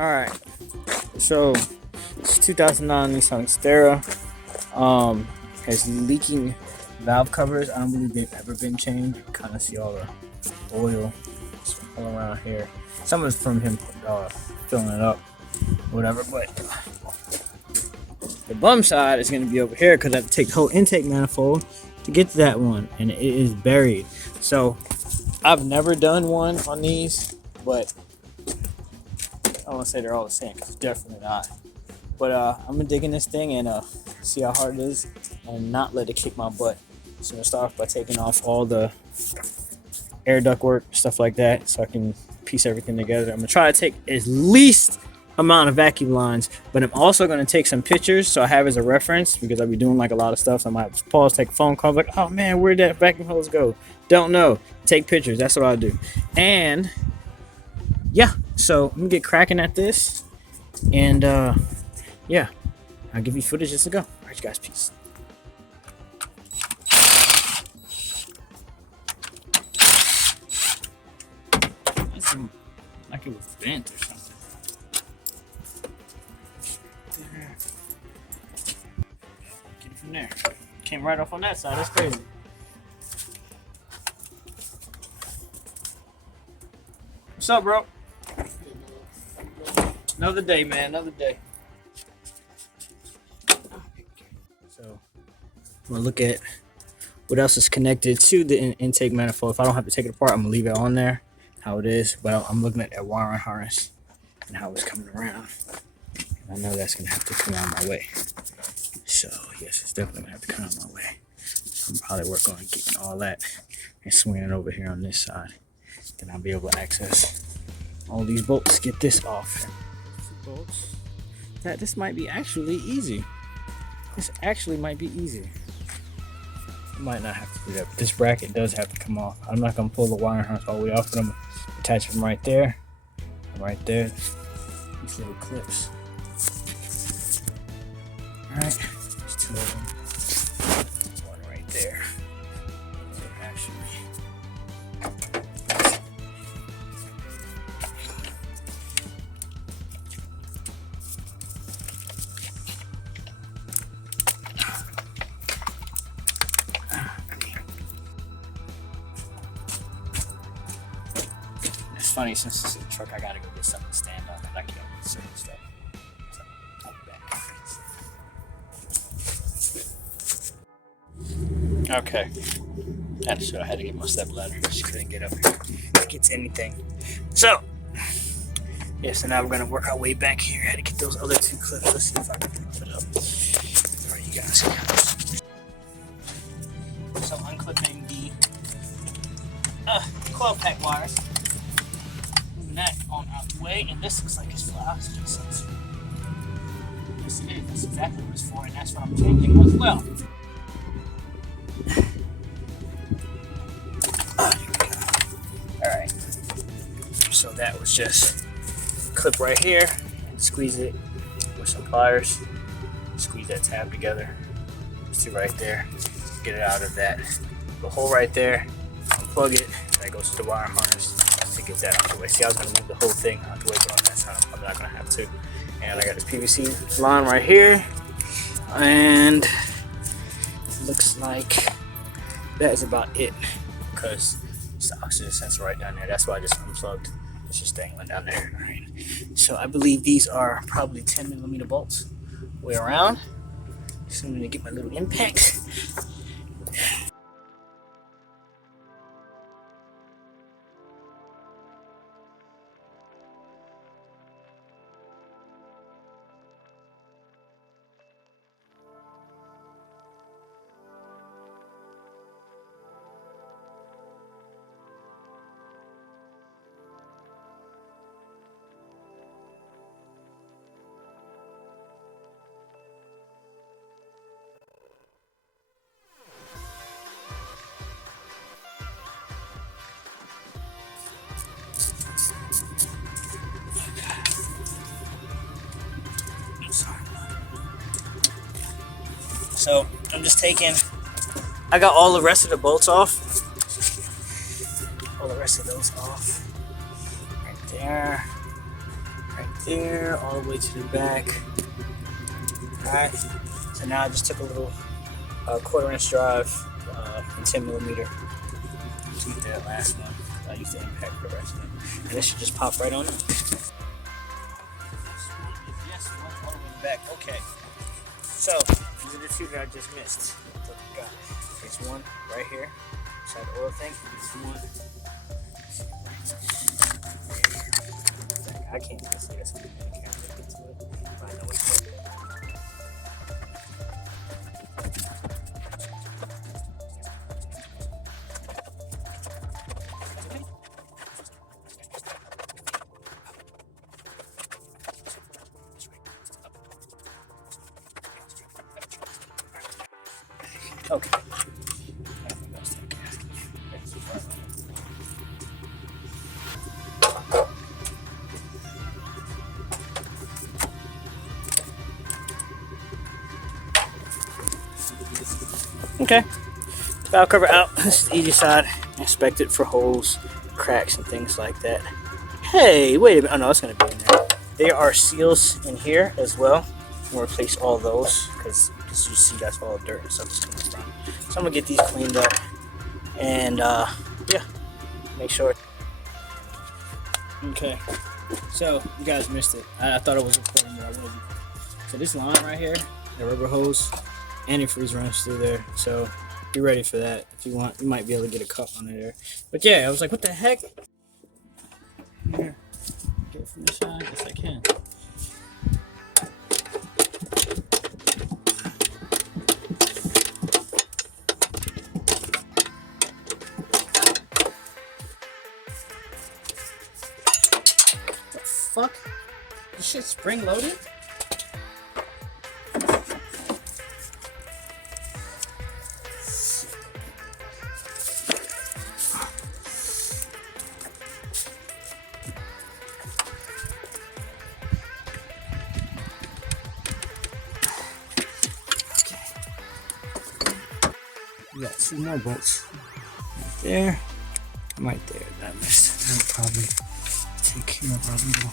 Alright, so it's 2009 Nissan Xterra. Has leaking valve covers. I don't believe they've ever been changed. You can kind of see all the oil all around here. Some is from him filling it up, whatever. But the bum side is going to be over here because I have to take the whole intake manifold to get to that one, and it is buried. So I've never done one on these, but I don't want to say they're all the same because it's definitely not. But I'm gonna dig in this thing and see how hard it is and not let it kick my butt. So I'm gonna start off by taking off all the air duct work, stuff like that, so I can piece everything together. I'm gonna try to take as least amount of vacuum lines, but I'm also gonna take some pictures so I have as a reference because I'll be doing like a lot of stuff. So I might have to pause, take a phone call, like, oh man, where'd that vacuum hose go? Don't know. Take pictures. That's what I'll do. And yeah, so I'm gonna get cracking at this, and yeah, I'll give you footage as to go. All right, you guys, peace. That seemed like it was bent or something. There. Get it from there. Came right off on that side. That's crazy. What's up, bro? Another day, man. Another day. So I'm gonna look at what else is connected to the intake manifold. If I don't have to take it apart, I'm gonna leave it on there how it is. But I'm looking at that wiring harness and how it's coming around. And I know that's gonna have to come out of my way. So yes, it's definitely gonna have to come out of my way. So I'm probably working on getting all that and swinging it over here on this side. Then I'll be able to access all these bolts. Get this off. Bolts. This might be actually easy. This actually might be easy. I might not have to do that, but this bracket does have to come off. I'm not gonna pull the wire harness all the way off, but I'm gonna attach them right there, right there. These little clips. All right, there's two of them. One right there. Actually. It's funny, since this is a truck, I gotta go get something to stand on, and I can't get certain stuff. So, I'll be back. Okay. That's what I had to get my step ladder. She couldn't get up here to get to anything. So, yeah, so now we're gonna work our way back here. I had to get those other two clips. Let's see if I can put it up. Alright, you guys. So, unclipping the coil pack wires. That on out the way, and this looks like it's for oxygen sensor. Yes, it is. That's exactly what it's for, and that's what I'm changing as well. Alright. So that was just clip right here and squeeze it with some pliers. Squeeze that tab together. Just do right there. Get it out of that. The hole right there. Unplug it. That goes to the wire harness. To get that out of the way. See, I was going to move the whole thing out of the way, but on that side, I'm not going to have to. And I got this PVC line right here. And it looks like that is about it. Because it's the oxygen sensor right down there. That's why I just unplugged. It's just dangling down there. All right. So I believe these are probably 10mm bolts way around. So I'm going to get my little impact. So I'm just taking, I got all the rest of the bolts off. All the rest of those off. Right there. Right there, all the way to the back. Alright, so now I just took a little 1/4" drive and 10mm to get that last one. I used the impact for the rest of it. And this should just pop right on in. Yes, one all the way in the back. Okay. So, these are the two that I just missed. Look, we got. There's one right here, inside the oil tank. There's one. I can't even see this. I can't get to it. But I know what's good. Okay. Okay. Valve cover out. This is the easy side. Inspect it for holes, cracks, and things like that. Hey, wait a minute. Oh no, it's gonna be in there. There are seals in here as well. We'll replace all those because as you see, that's all dirt and stuff is coming from. So I'm gonna get these cleaned up and yeah, make sure. Okay, so you guys missed it. I thought it was recording, but I wasn't. So this line right here, the rubber hose, antifreeze runs through there. So be ready for that. If you want, you might be able to get a cut on it there. But yeah, I was like, what the heck? Here, get it from this side. Yes, I can. Fuck? This shit's spring loaded? We got 2 more bolts. Right there. Right there. That missed. That'll probably take care of our little.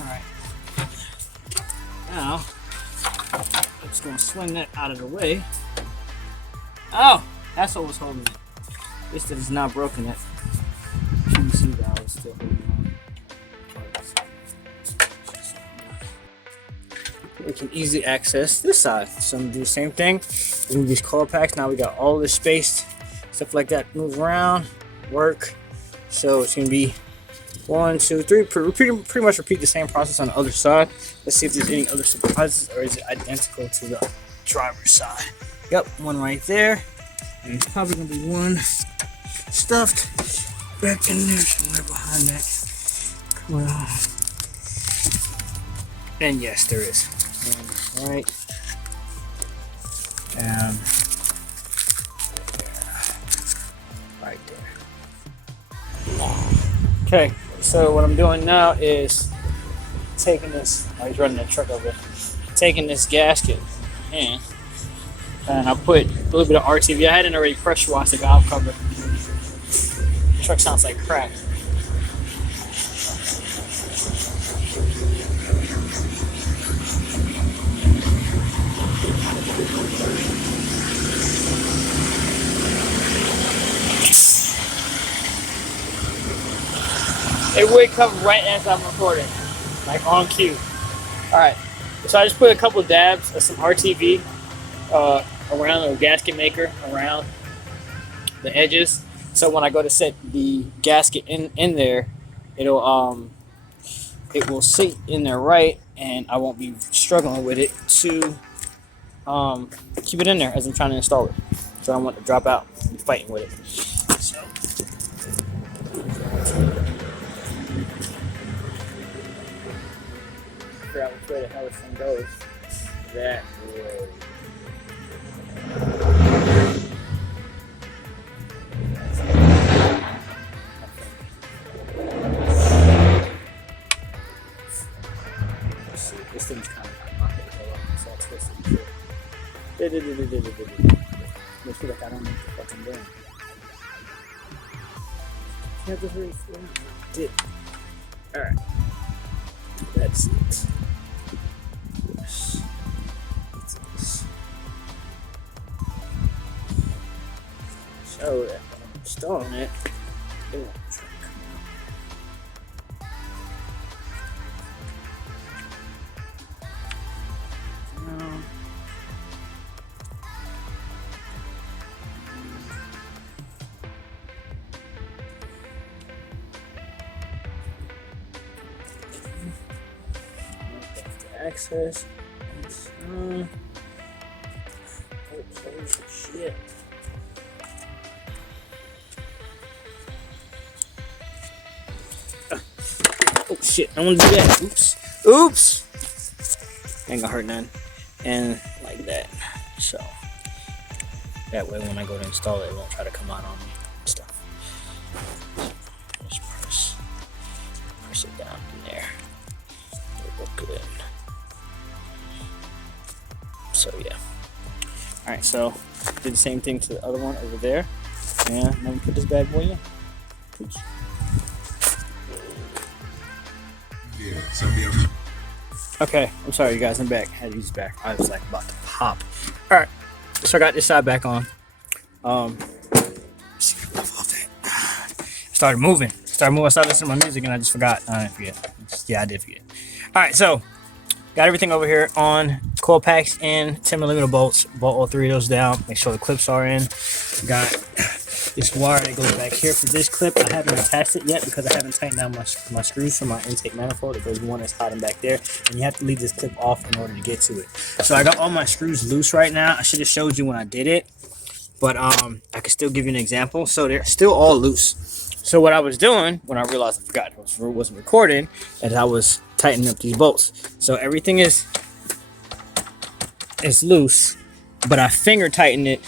Alright. Now, I'm just going to swing that out of the way. Oh! That's what was holding it. This is not broken yet. PVC valve is still holding on. We can easily access this side. So I'm gonna do the same thing. Remove these coil packs. Now we got all this spaced. Stuff like that moves around, work. So it's gonna be 1, 2, 3. Pretty much repeat the same process on the other side. Let's see if there's any other surprises or is it identical to the driver's side. Yep, one right there. And it's probably gonna be one stuffed back in there somewhere behind that. Come on. And yes, there is. One right down right there. Okay, so what I'm doing now is taking this. Oh, he's running the truck over there. Taking this gasket in, and I put a little bit of RTV. I hadn't already pressure washed the valve cover. The truck sounds like crap. It would come right as I'm recording, like on cue. Alright, so I just put a couple dabs of some RTV around the gasket maker, around the edges. So when I go to set the gasket in there, it will sit in there right, and I won't be struggling with it to keep it in there as I'm trying to install it. So I don't want it to drop out and be fighting with it. So. Figure out which way the hell this thing goes. That way. Let's see, this thing's kind of not going to go up, so I'll twist it. Makes me like I don't know what the fuck I'm doing. You have to hurry for it. Alright. That's it. Yes. That's this. So that when I'm installing it, it won't try to come out. No. Access. Oh, holy shit. Oh shit, I want to do that. Oops. Ain't gonna hurt none. And like that. So that way when I go to install it, it won't try to come out on me and stuff. Just press it down in there. It'll look good. So yeah. Alright, so did the same thing to the other one over there. And I'm gonna put this bad boy in. Oops. Okay, I'm sorry you guys, I'm back. I had to use it back. I was like about to pop. Alright, so I got this side back on. Started moving. I started listening to my music and I just forgot. I didn't forget. Yeah, I did forget. Alright, so got everything over here on coil packs and 10mm bolts. Bolt all three of those down. Make sure the clips are in. Got this wire that goes back here for this clip. I haven't attached it yet because I haven't tightened down my screws for my intake manifold. There's one that's hiding back there, and you have to leave this clip off in order to get to it. So I got all my screws loose right now. I should have showed you when I did it, but I can still give you an example. So they're still all loose. So what I was doing when I realized I forgot it wasn't recording, is I was tightening up these bolts. So everything is loose, but I finger tighten it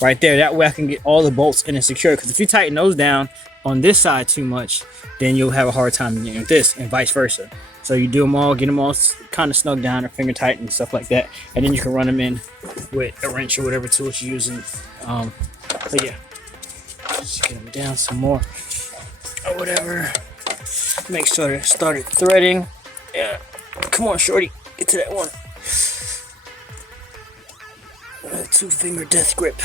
right there. That way I can get all the bolts in and secure. Because if you tighten those down on this side too much, then you'll have a hard time getting with this, and vice versa. So you do them all, get them all kind of snug down or finger tighten and stuff like that, and then you can run them in with a wrench or whatever tools you're using. So yeah, just get them down some more or whatever. Make sure they started threading. Yeah, come on, shorty, get to that one. 2-finger death grip.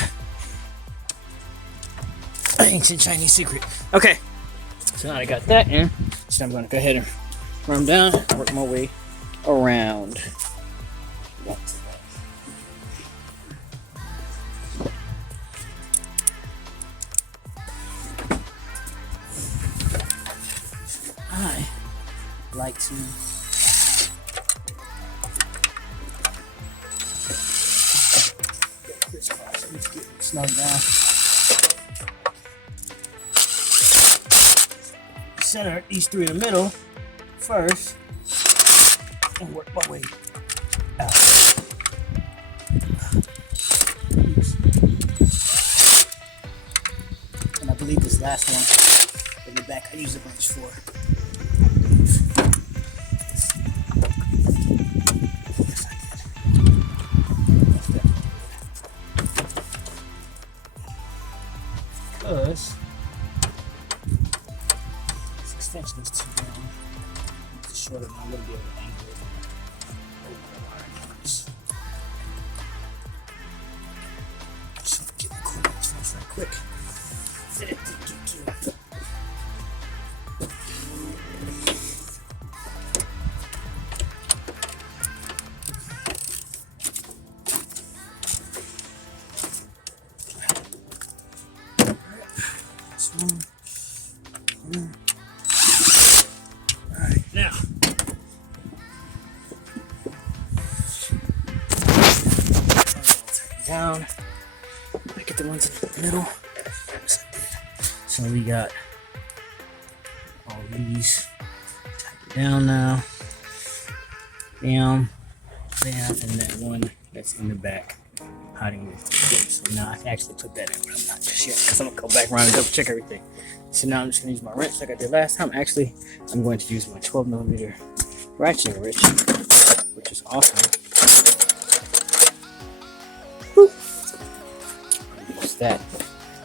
Ancient Chinese secret. Okay, so now I got that in. So I'm going to go ahead and run down, work my way around. I like to snug down. Center these three in the middle first and work my way out. And I believe this last one in the back I use a bunch for. Because this extension is too long. It's shorter than I'm going to be able to angle it. Just get the coordinates first right quick. Alright, now down. I get the ones in the middle. So we got all these tighten down now. Bam, bam, and that one that's in the back hiding with the clip. So now I can actually put that in, but I'm not just yet because I'm gonna go back around and double check everything. So now I'm just gonna use my wrench like I did last time. Actually, I'm going to use my 12mm ratchet wrench, which is awesome. that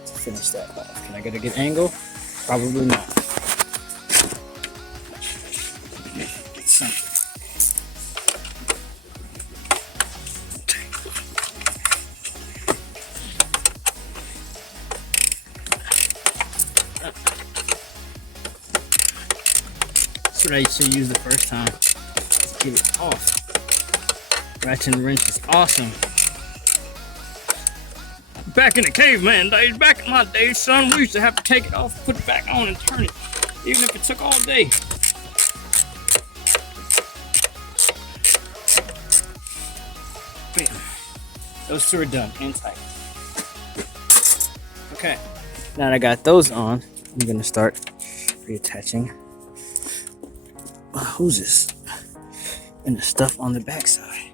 to finish that off. Can I get a good angle? Probably not. Get something. That's what I used to use the first time. Let's get it off. Ratchet and wrench is awesome. Back in the caveman days, back in my days, son, we used to have to take it off, put it back on, and turn it, even if it took all day. Bam. Those two are done and tight. Okay, now that I got those on, I'm gonna start reattaching hoses and the stuff on the backside.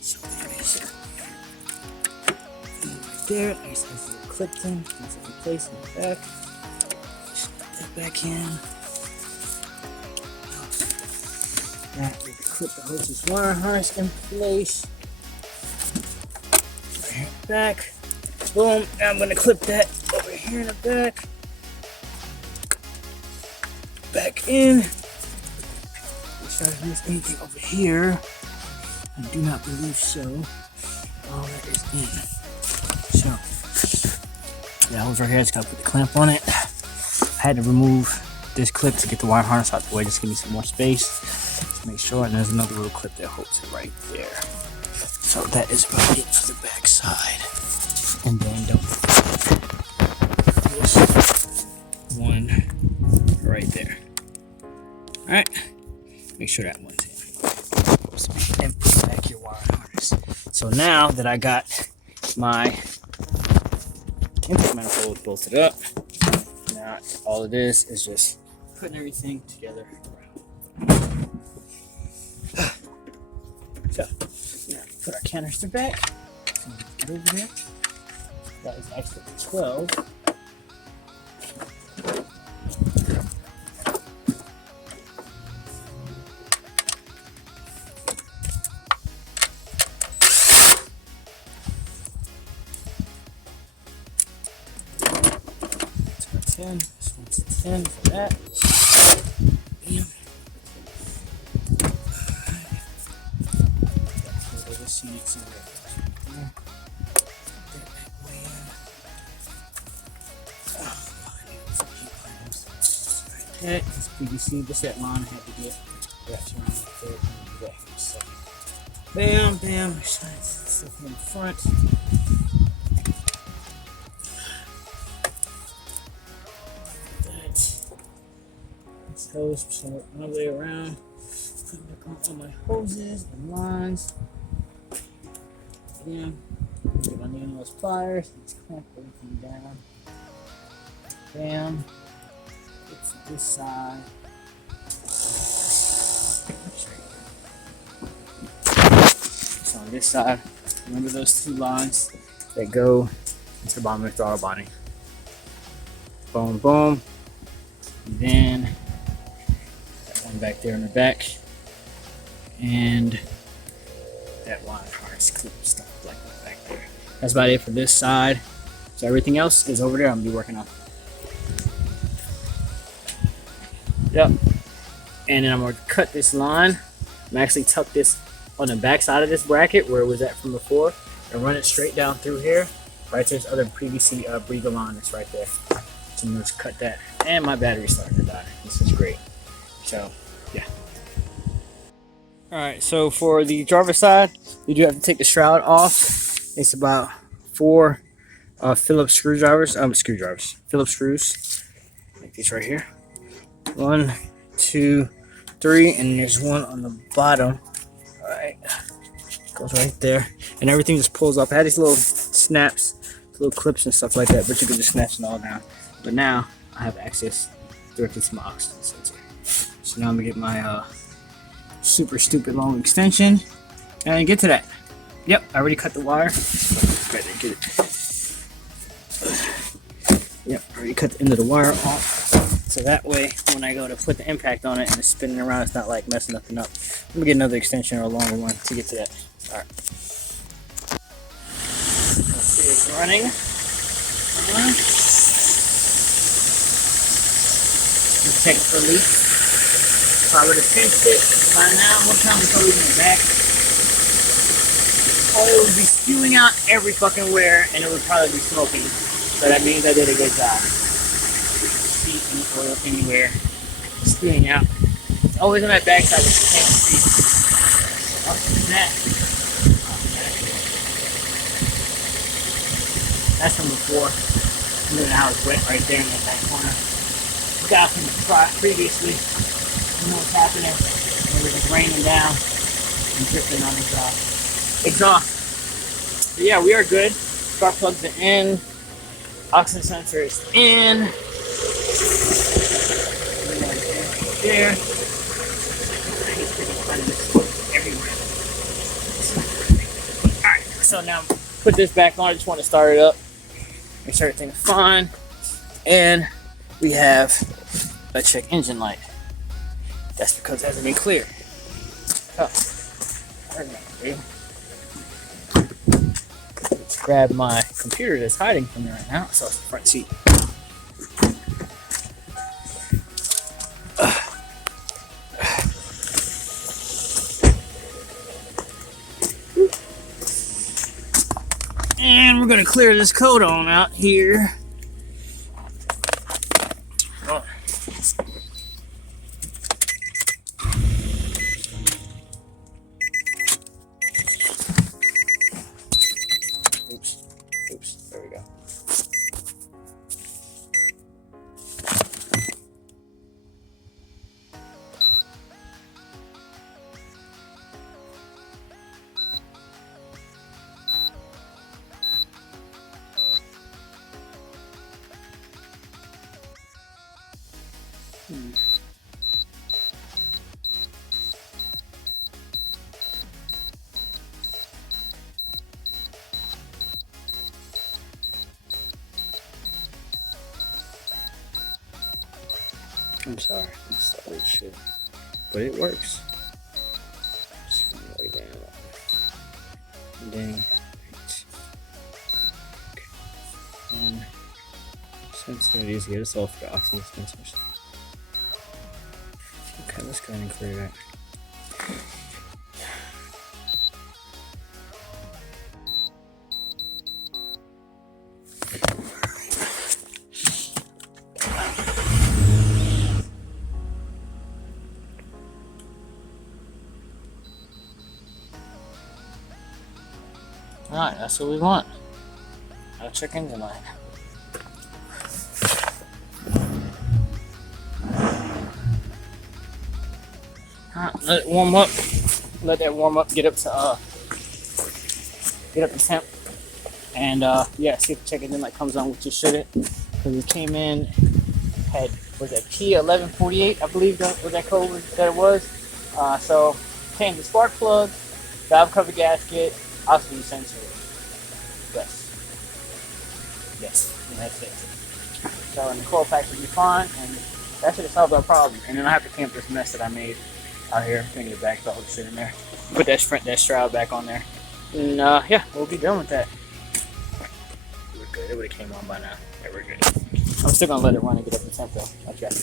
So there it is. Right there, nice has it clipped in, nice in place in the back. Slide that back in. Now we can clip the hoses wire harness in place. Right here in the back. Boom. Now I'm gonna clip that over here in the back. Back in. Make sure I don't miss anything over here. I do not believe so. All that is in. So, yeah, hose right here. I just gotta put the clamp on it. I had to remove this clip to get the wire harness out the way. Just give me some more space to make sure. And there's another little clip that holds it right there. So that is about it for the back side. And then don't forget this one right there. Alright, make sure that one's in. And put back your wire harness. So now that I got my intake manifold bolted up, now all it is just putting everything together around. So, now put our canister back. So get over there. That is actually 12. This one's a 10 for that. Bam. Okay, this PVC, this that line I had to get wrapped around like there. Do that here in a second. Bam, bam. Shine stuff in the front. Hose, so all the way around. Put back on all my hoses and lines. Bam. Get my those pliers. Let's clamp everything down. Bam. It's this side. So on this side, remember those two lines that go into the bottom of the throttle body. Boom, boom. And then one back there in the back, and that wire harness clip stuff like that back there. That's about it for this side. So everything else is over there. I'm gonna be working on. Yep. And then I'm gonna cut this line. I'm actually tuck this on the back side of this bracket where it was at from before, and run it straight down through here. Right to this other PVC Briga line that's right there. So I'm gonna just cut that. And my battery's starting to die. This is great. So, yeah. Alright, so for the driver's side, you do have to take the shroud off. It's about 4 Phillips screws, Phillips screws. Like these right here. 1, 2, 3, and there's one on the bottom. Alright, goes right there. And everything just pulls off. I had these little snaps, little clips and stuff like that, but you can just snatch it all down. But now, I have access directly to my oxygen sensor. So now I'm gonna get my super stupid long extension and get to that. Yep, I already cut the wire. Right there, get it. Yep, I already cut the end of the wire off. So that way, when I go to put the impact on it and it's spinning around, it's not like messing nothing up. Let me get another extension or a longer one to get to that. Alright. is running. Let's check for leaks. If I would have pinched it by now, one time it's always in the back. Oil would be spewing out every fucking where, and it would probably be smoking. So that means I did a good job. See any oil anywhere spewing out. It's always on that backside that you can't see. Other than that, that's from before. And then I was wet right there in that back corner. Got from the truck previously. You know what's happening? It was just raining down and dripping on the exhaust. But yeah, we are good. Spark plugs are in. Oxygen sensor is in. There. Everywhere. Alright, so now put this back on. I just want to start it up. Make sure everything's fine. And we have a check engine light. That's because it hasn't been cleared. Oh, let's grab my computer that's hiding from me right now. So it's the front seat. And we're gonna clear this coat on out here. Oh. Oops, there we go. I'm sorry, it's solid shit, but it works. Just way down. Dang. Okay. Sensor, it is to get us off the oxygen sensors. Okay, let's go ahead and clear that. Alright, that's what we want. I'll check engine light. Alright, let it warm up. Let that warm up, get up to temp. And yeah, see if the check engine light comes on, which it shouldn't. Because we came in, was that P1148, I believe that was that code that it was. So change the spark plug, valve cover gasket, oxygen sensor. Yes, and that's it. So and the coil pack should be fine, and that should have solved our problem. And then I have to clean up this mess that I made out here. Clean it back, so I'll just sit in there. Put that shroud back on there. And yeah, we'll be done with that. We're good. It would have came on by now. Yeah, we're good. I'm still gonna let it run and get up the temp though. Like that.